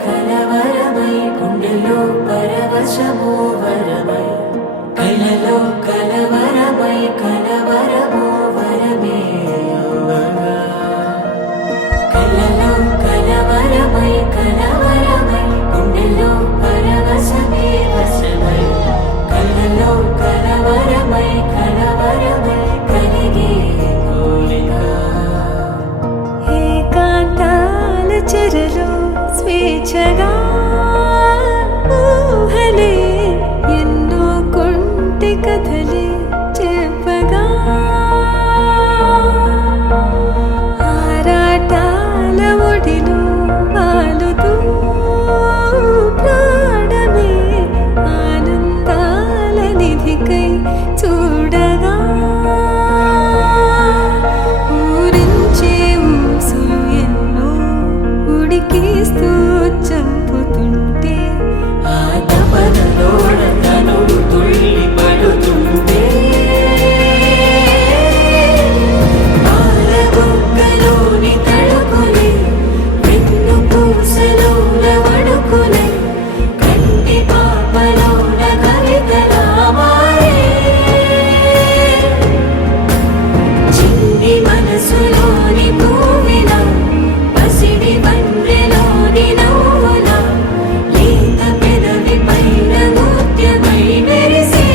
కలవరమై గుండెలో పరవశమో వరమై కలలో కలవరమై కలవరమో వరమే యోగగా కలలో కలవరమై కలవరమై గుండెలో పరవశమే వశమై కలలో కలవరమై కలవరమై కలిగే కోరిక ఏకాంతాల చెరలో స్వేచ్ఛగా ఊహలే ఎన్నో కొంటి కథలే చెప్పగా ఆరాటాల ఒడిలో వాలుతూ ప్రాణమే ఆనందాల నిధికై చూడగా ఊరించే ఊసులు ఎన్నో ఉడికిస్తూ చంపుతుంటే ఆ తపనలోన తనువు తుళ్ళి పడుతుంటే పాలబుగ్గలోని తడుకులే వెన్ను పూసలోన వడుకులే కంటి పాపలోన కవితలా మారే చిన్ని మనసులోని పూవిలా పసిడి బండ్రెలోని నవ్వులా లేత పెదవి పైన ముత్యమై మెరిసే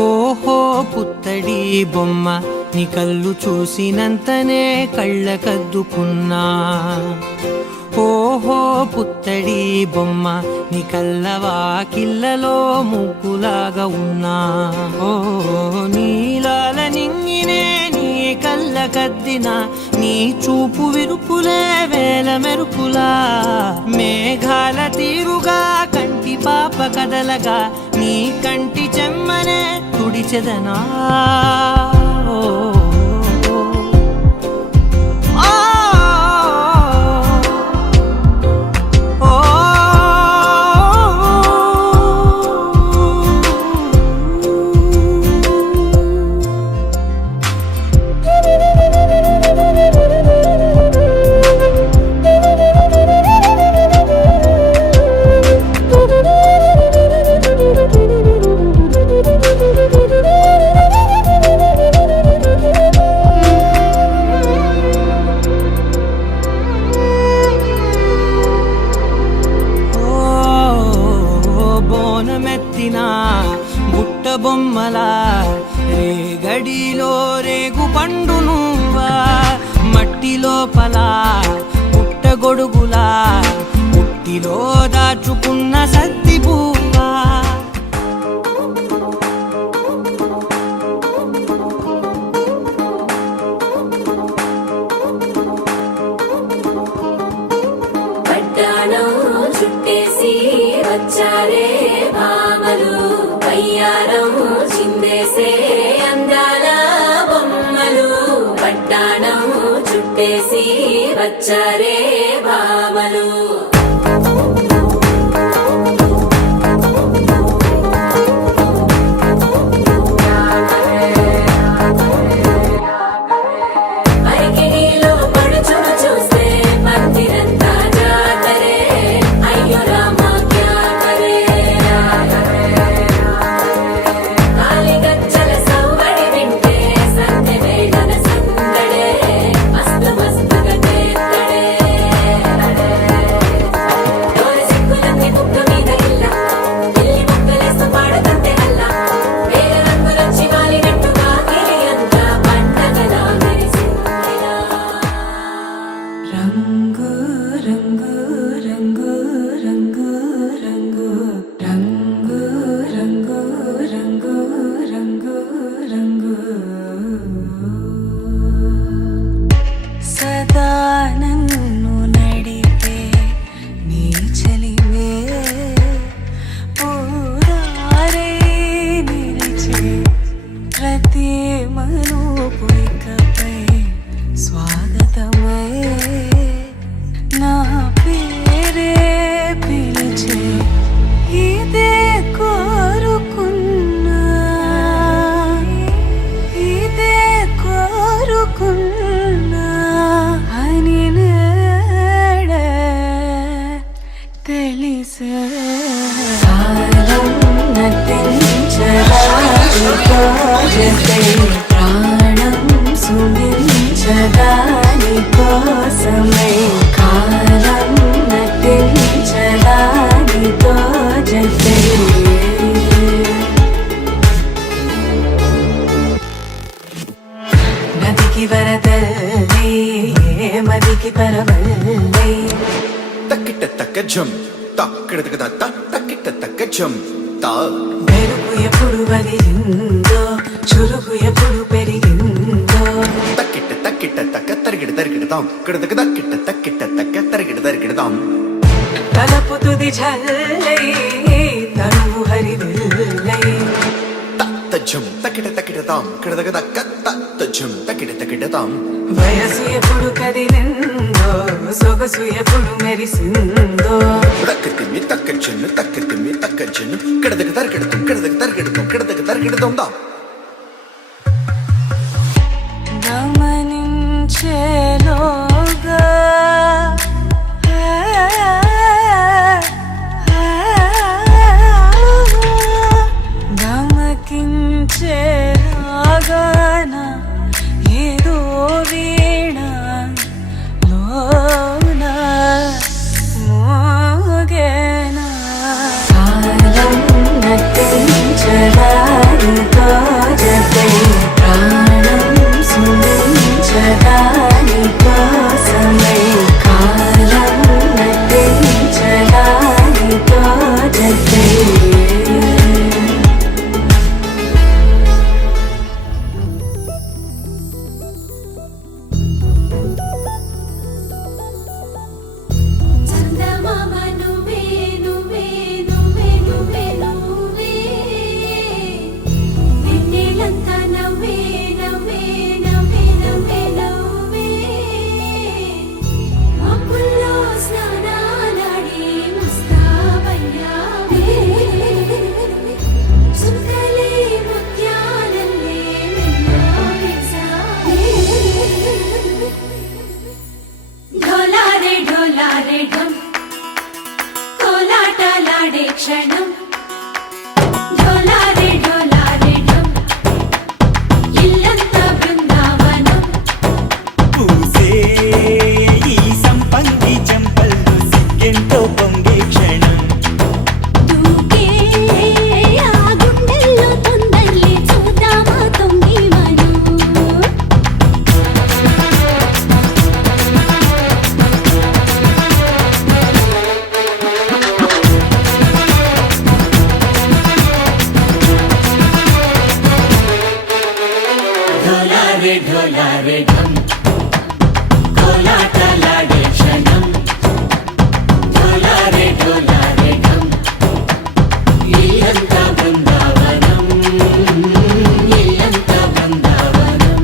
ఓహో పుత్తడి బొమ్మ నీ కళ్ళు చూసినంతనే కళ్ళకద్దుకున్నా ఓహో పుత్తడి బొమ్మ నీ కళ్ళవాకిళ్ళలో ముగ్గులాగా ఉన్నా ఓ నీలాల నింగినే నీ కళ్ళకద్దిన నీ చూపు విరుపులే వేల మెరుపులా మేఘాల తీరుగా కంటి పాప కదలగా నీ కంటి చెమ్మనే తుడిచెదనా ఓ, ఓ, ఓ, బోనమెత్తిన బుట్ట బొమ్మలా రేగడిలో రేగు పండు నువ్వా మట్టి లోపల పుట్ట గొడుగులా పుట్టిలో దాచుకున్న సత్తి పువ్వా పట్టాణం చుట్టేసి వచ్చారే భామలు వయ్యారం చిందేసే అందాల బొమ్మలు పట్టాణం చుట్టేసి వచ్చారే భామలు అరికిణీలో పడుచును చూస్తే పందిరంతా జాతరే అయ్యో రామా క్యా కరే కాలిగజ్జల సవ్వడి వింటే సందె వేళన సందడే మస్తు మస్తుగా చేత్తడే నీతో జతే ప్రాణం సుమించగా నీకోసమై కాలం నటించగా నీతో జతే నదికి వరదల్లి మదికి పరవల్లి తక్కిట తక్క జం తక్కిడతక తత్త తక్కిట తక్క జం తా మెరుపు ఎప్పుడు వదిలిందో చురుకు ఎప్పుడు పెరిగిందో తక్కిట తక్కిట తక్క తరిగిడ తరిగిడతాం కిడతక తక్కిట తక్కిట తక్క తరిగిడ తరిగిడతాం తలపు తుది జల్లై తనువు హరివిల్లై తత్త జం తక్కిట తక్కిడతాం కిడతక తక్క తత్త జం తక్కిట తక్కిడతాం వయసు ఎప్పుడు కదిలిందో సొగసు ఎప్పుడు మెరిసిందో తక్కతిమ్మి తక్క జన్ను తక్కతిమ్మి తక్క జన్ను కిడతక తరిగిడతాం కిడతక తరిగిడతాం కిడతక తరిగిడతాం దా గమనించేలోగా గమకించేలాగాన ఏదో వీణ లోన మోగేనా కాలం నటించడానితో జతే ప్రాణం సుమించడానికోసమై కాలం నటించడానితో జతే చందమామ నువ్వే నువ్వే నువ్వే నువ్వే నువ్వే వెన్నెలంతా నవ్వే నవ్వే నవ్వే నవ్వే నవ్వే మబ్బుల్లో స్నానాలాడి ముస్తాబయ్యావే చుక్కలే ముత్యాలల్లే వెన్నోరేసావే ढोलारे ढोलारे ढम कोलाटालाडे क्षणं ढोलारे ढोलारे ढम इल्लंता बृंदावनं పూసే ఈ సంపంగి చెంపల్లో సిగ్గెంతో పొంగే క్షణం దూకే ఆ గుండెల్లో తొందరలే చూద్దామా తొంగి మనం ढोलारे ढोलारे ढम कोलाटलाडे क्षणं ढोलारे ढोलारे ढम ఇల్లంతా బృందావనం ఇల్లంతా బృందావనం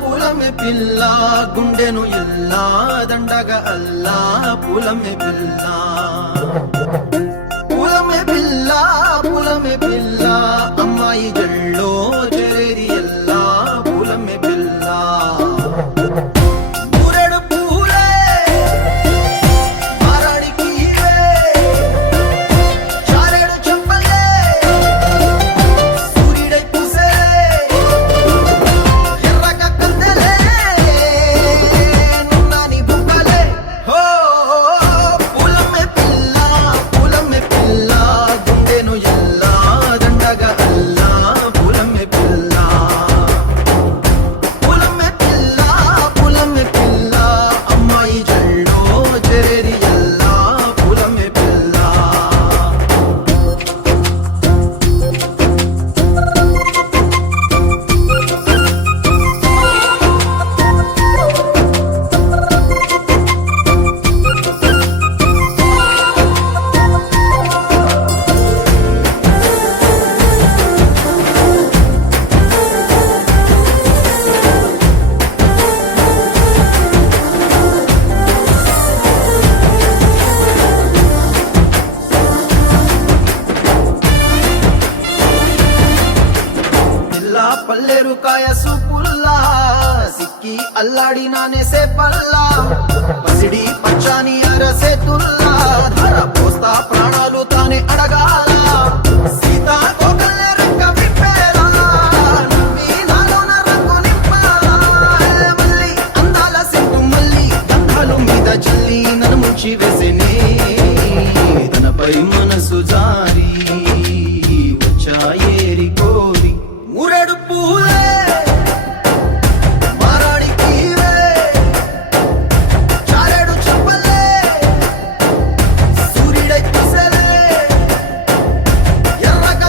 పూలమే పిల్ల గుండెను ఎల్లా దండగ అల్లా పూలమే పిల్ల పూలమే పిల్ల అమ్మాయి జల్లో చేరేది ఎల్లా పూలమే పిల్ల పూరెడు పూలే మారాడికి చారెడు చెప్పలే సూర్యుడై పూసే ఎర్రగ కందెలే నున్నాని బుక్కలే హో పూలమే పిల్ల గుండెను ఎల్లా దండగ అల్లా పూలమే పిల్ల అమ్మాయి జల్లో చేరేది ఎల్లా పూలమే పిల్ల పిల్ల పల్లెరు కాయ సూపుల్లా సిక్కి అల్లాడి నానేసే పల్లా పసిడి పచ్చాని అరసే తుల్లా ధర పోస్తా ప్రాణాలు తానే అడగాల సీతా కోకల్లే రెక్క విప్పేలా నవ్వి నాలోన రంగు నింపాలా మళ్ళీ అందాల సెంటు మళ్ళీ గంధాలు మీద జల్లి నన్ను ముంచి వేసేనే తనపై మనసు జారి వచ్చాయేరి కోరి మురడు పూలే మారాడికి చారెడు చెప్పలే సూర్యుడై పూసలే ఎర్రగ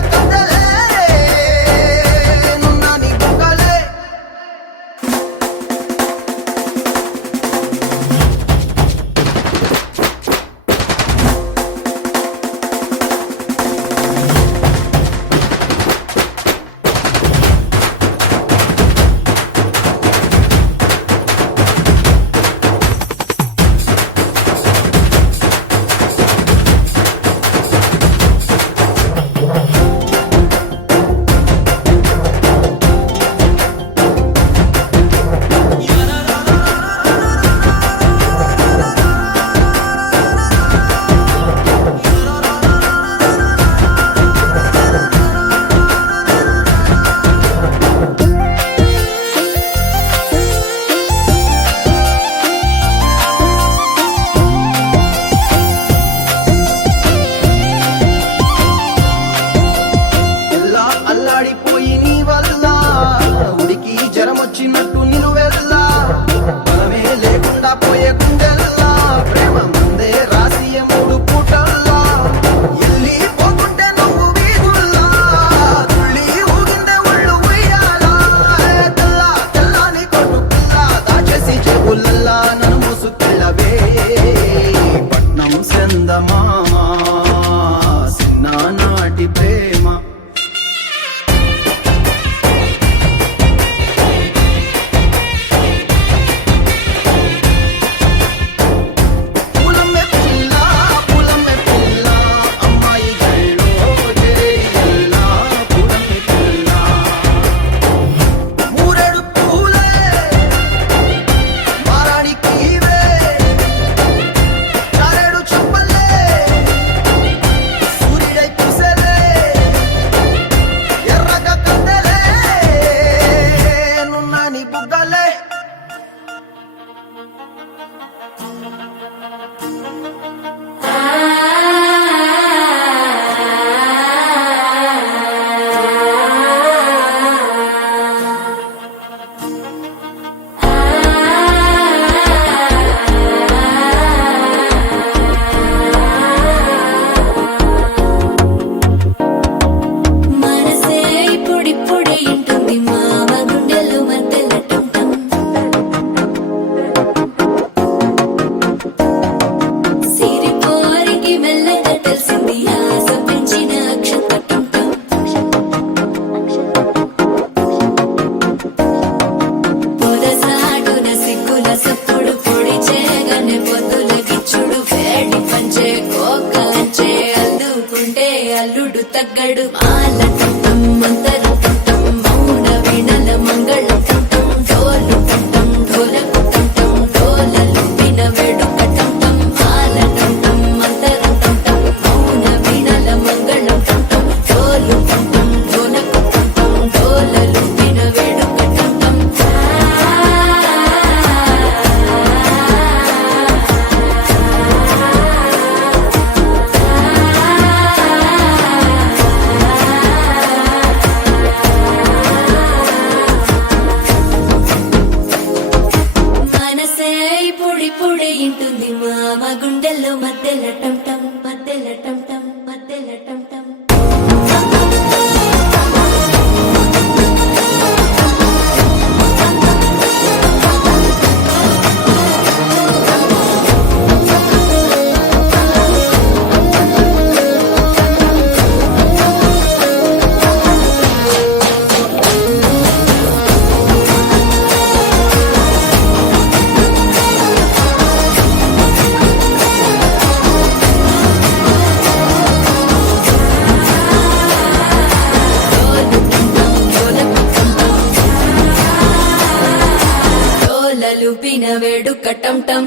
తగ్గడు మాల టం మంతర టం మౌన వీణల మంగళ టం డోలు టం ఢోలకు టం డోలలు విన వేడుక టం మాల టం మంతర టం మౌన వీణల మంగళ టం డోలు టం ఢోలకు టం డోలలు విన వేడుక టం మనసే పొడి పొడి ఇంటుంది మామ గుండెల్లో మధ్యల టం టం మధ్యల టం టం మధ్యల టం టం డోలలు పిన వేడుక టం టం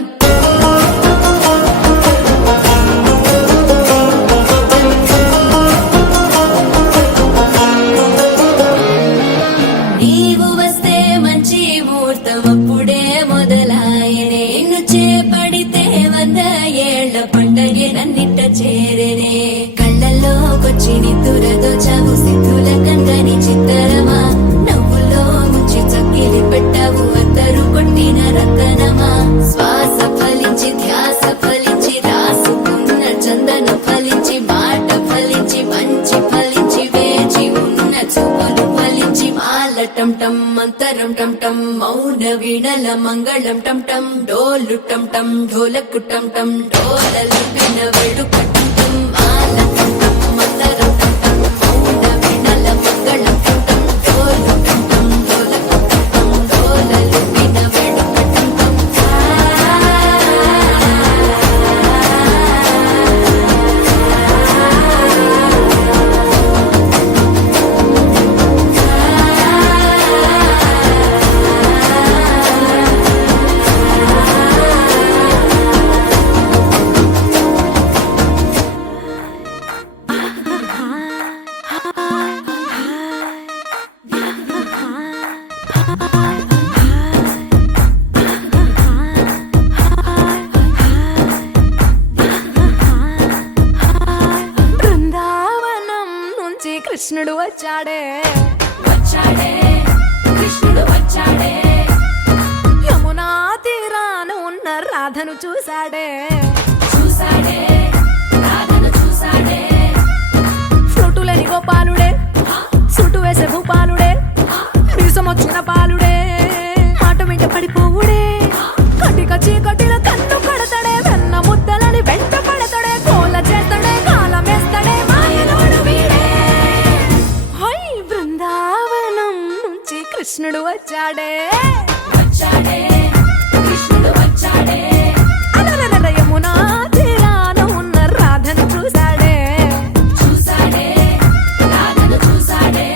నీవు వస్తే మంచి ముహూర్తం అప్పుడే మొదలాయనే నిన్ను చేపడితే 100 ఏళ్ల పండగే నన్నిట్ట చేరేనే కళ్ళల్లోకొచ్చి నిద్దురదోచావు సిద్ధుల కందని చిత్తరమా నవ్వులో ముంచి చక్కిలి పెట్టావు అద్దరు కొట్టిన రతనమా శ్వాస ఫలించి ధ్యాస ఫలించి రాసుకున్న చందన ఫలించి మాట ఫలించి మంచి ఫలించి వేచి ఉన్న చూపులు ఫలించి మాల టం టం మంతరం టం టం మౌన వీణల మంగళం టం టం డోలు టం టం ఢోలకు టం టం డోలలు విన వేడుక టం టం మాల టం టం మంతరం టం టం మౌన వీణల మంగళం టం టం డోలు టం టం ఢోలకు టం టం డోలలు విన వేడుక టం టం బృందావనం నుంచి కృష్ణుడు వచ్చాడే వచ్చాడే కృష్ణుడు వచ్చాడే యమునా తీరాన ఉన్న రాధను చూశాడే చూసాడే రాధను చూసాడే ఫ్లూటులేని గోపాలుడే సుటు వేసే భూపాలుడే మీసమొచ్చిన పాలుడే మాట వెంట పడిపోవుడే కటిక చీకటిలో కన్ను కడతాడే వెన్న ముద్దలని వెంట పడతాడే కోల చేస్తాడే కాలమేస్తాడే మాయలోడు వీడే హై బృందావనం నుంచి కృష్ణుడు వచ్చాడే వచ్చాడే కృష్ణుడు వచ్చాడే అలరల యమునా తీరాన ఉన్న రాధను చూశాడే చూసాడే రాధను చూసాడే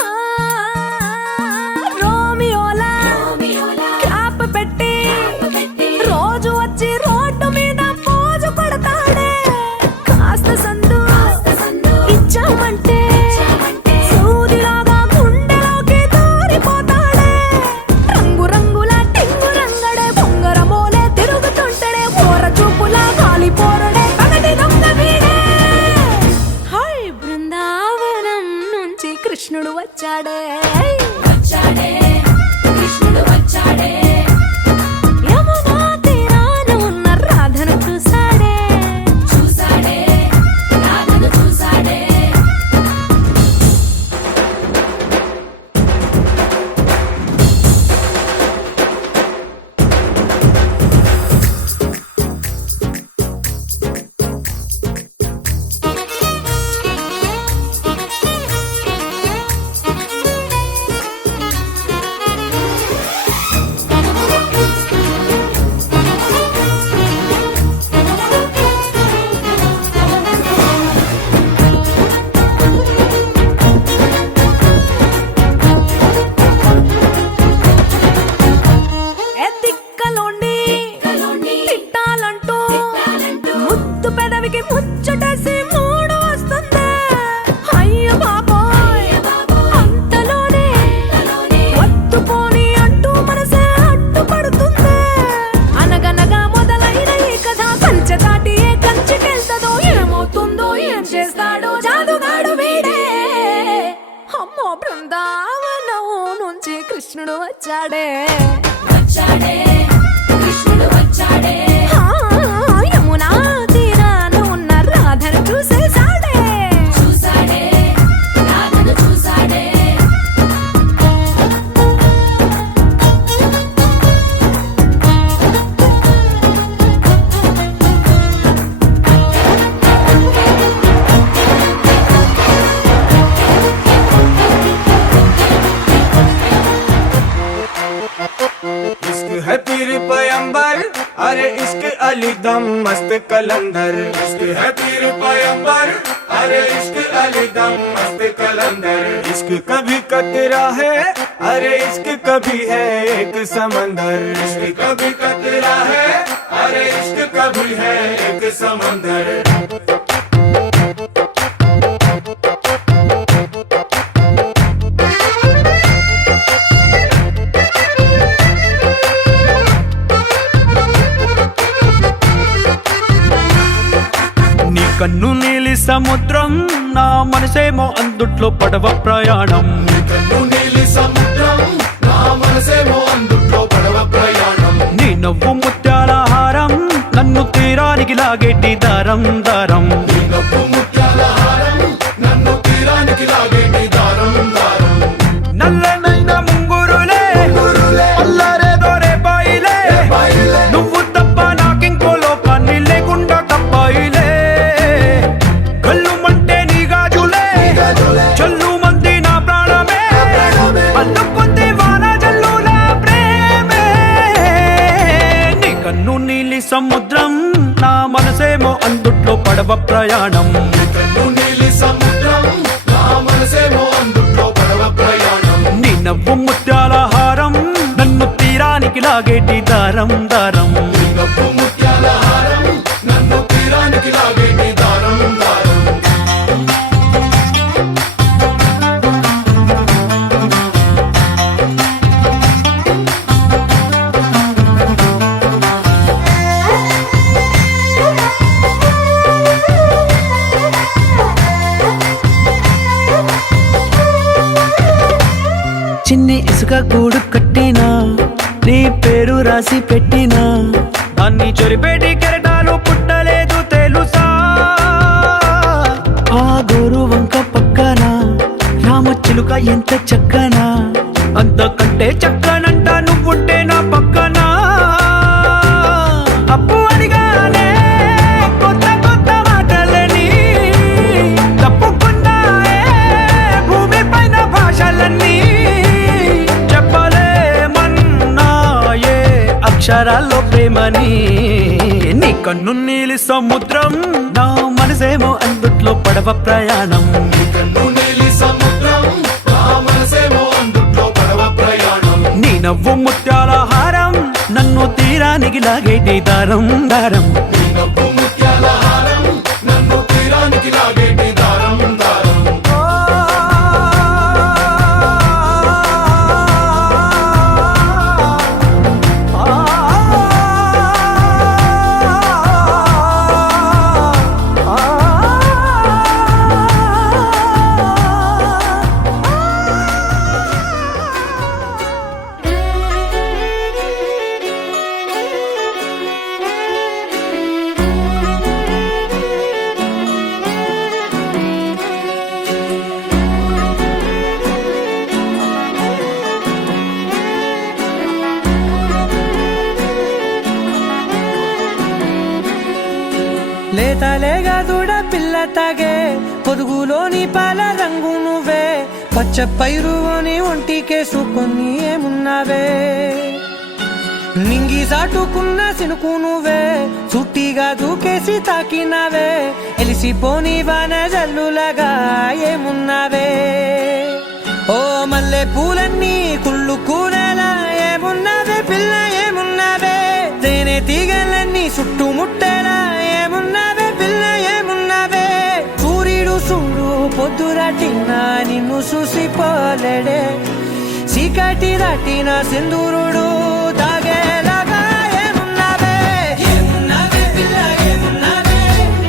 ఆ, రోమియోలా రోమియోలా క్యాప్ పెట్టి పెట్టి రోజు వచ్చి రోడ్డు మీద పోజు కొడతాడే కాస్త సందు సందు ఇచ్చామంటే ఇచ్చామంటే సూదిలాగా గుండెలోకి దూరిపోతాడే రంగు రంగుల టింగు రంగడే బొంగరమోలే తిరుగుతుంటడే ఓర చూపులా కాలిపోరడే పగటి దొంగ వీడే హై బృందావనం నుంచి కృష్ణుడు వచ్చాడే వచ్చాడే కృష్ణుడు వచ్చాడే యమునా తీరాన ఉన్న రాధను చూశాడే చూసాడే రాధను చూసాడే కృష్ణుడు వచ్చాడే వచ్చాడే కృష్ణుడు వచ్చాడే ఆ, యమునా తీరాన ఉన్న రాధను చూసేశాడే చూసాడే రాధను చూసాడే इश्क है पीर पैगंबर अरे इश्क अली दम मस्त कलंदर इश्क है पीर पैगंबर अरे इश्क अली दम मस्त कलंदर इश्क कभी कतरा है अरे इश्क कभी है एक समंदर इश्क कभी कतरा है अरे इश्क कभी है एक समंदर నీ కన్ను నీలి సముద్రం నా మనసేమో అందుట్లో పడవ ప్రయాణం నీ కన్ను నీలి సముద్రం నా మనసేమో అందుట్లో పడవ ప్రయాణం నీ నవ్వు ముత్యాల హారం నన్ను తీరానికి లాగేటి దారం దారం నీ నవ్వు ముత్యాల హారం నన్ను తీరానికి లాగేటి దారం దారం నల్లనైన ముంగురులే అల్లరేదో రేపాయిలే నువ్వు తప్ప నాకింకో లోకాన్ని లేకుండా తప్పాయిలే కళ్ళుమంటే నీ గాజులే చల్లు మంది నా ప్రాణమే అల్లుకుంది వాన జల్లుల ప్రేమే నీ కన్ను నీలి సముద్రం నా మనసేమో అందుట్లో పడవ ప్రయాణం నీ కన్ను నీలి సముద్రం నా మనసేమో అందుట్లో పడవ ప్రయాణం నీ నవ్వు ముత్యాల హారం నన్ను తీరానికి లాగేటి దారం దారం నీ నవ్వు ముత్యాల హారం నన్ను తీరానికి లాగేటి దారం దారం చిన్ని ఇసుక గూడు కట్టినా నీ పేరు రాసి పెట్టినా దాన్ని చొరిపేటి కెరటాలు పుట్టలేదు తెలుసా ఆ గోరు వంక పక్కన రామచిలుక ఎంత చక్కనా అంతకంటే చక్కనంట నువ్వుంటే నా పక్కన అప్పు అడిగానే కొత్త కొత్త మాటలని తప్పుకున్నాయే భూమి పైన భాషలన్నీ చెప్పలేమన్నాయే అక్షరాల్లో ప్రేమని నీ కన్ను నీలి సముద్రం నా మనసేమో అందుట్లో పడవ ప్రయాణం నీ కన్ను నీలి సముద్రం నా మనసేమో అందుట్లో పడవ ప్రయాణం నీ నవ్వు ముత్యాల హారం నన్ను తీరానికి లాగేటి దారం దారం నీ నవ్వు ముత్యాల హారం నన్ను తీరానికి లాగేటి దారం దారం లేతలేగా దూడ పిల్ల తాగే పొదుగులోని పాల రంగు నువ్వే పచ్చ పైరుని ఒంటికేసుకొని ఏమున్నావే నింగి సాటుకున్న సినుకు నువ్వే చుట్టిగా దూకేసి తాకినావే ఎలిసిపోని వాన జల్లులగా ఏమున్నావే ఓ మల్లె పూలన్నీ కుళ్ళు కూరలా ఏమున్నావే పిల్ల ఏమున్నావే తేనె తీగలన్నీ చుట్టుముట్టేలా ఏమున్నావే పిల్ల ఏమున్నావే సూర్యుడు చూడు పొద్దురాటిన నిన్ను చూసిపోలేడే చీకటి దాటిన సింధూరుడు తాగేలాగా ఏమున్నావే ఏమున్నావే పిల్ల ఏమున్నావే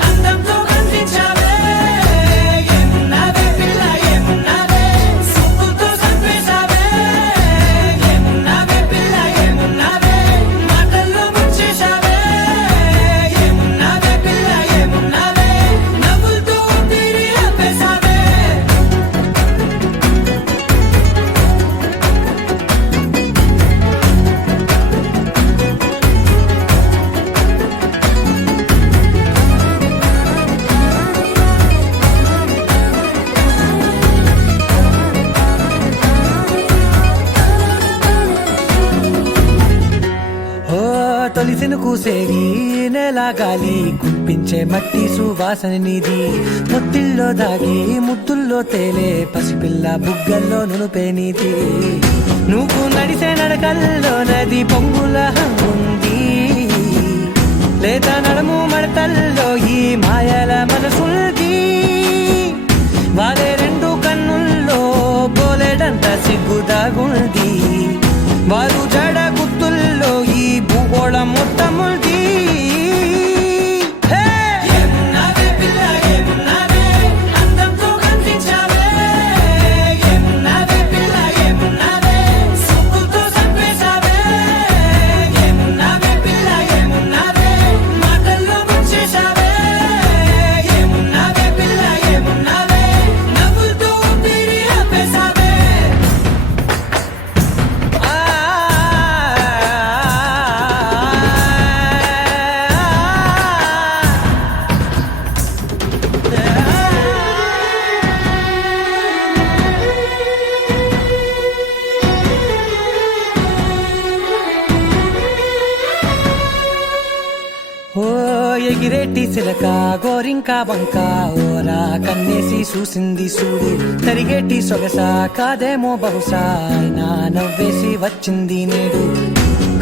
అందంతో కనిపించావే ఏమున్నావే పిల్ల ఏమున్నావే సుక్కుతో చంపేశావే పూసేవి నెల గాలి కుప్పించే మట్టి సువాసన నిధి ముత్తిల్లో దాగి ముత్తుల్లో తేలే పసిపిల్ల బుగ్గల్లో నునుపే నీతి నువ్వు నడిసే నడకల్లో నది పొంగుల ఉంది లేదా నడుము మడతల్లో ఈ మాయల మనసుల్ది వారే రెండు కన్నుల్లో పోలేడంత సిగ్గుదాగుంది వారు జడ గుత్తుల్లో ఈ భూగోళం మొత్తముంది ఎగిరేటి సిలక గోరింక వంక ఓరా కన్నేసి చూసింది చూడు తరిగేటి సొగస కాదేమో బహుశా అయినా నవ్వేసి వచ్చింది నేడు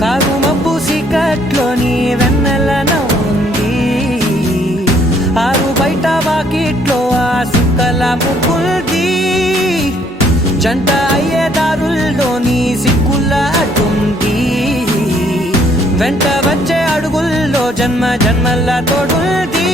కారు మబ్బు సీకట్లోని వెన్నెల నవ్వుంది ఆరు బయట వాకిట్లో ఆ సుక్కల ముగ్గుల్ది జంట అయ్యే దారుల్లోని సిగ్గుల అడ్డుంది వెంట వచ్చే అడుగుల్లో జన్మ జన్మల్ల తోడుంది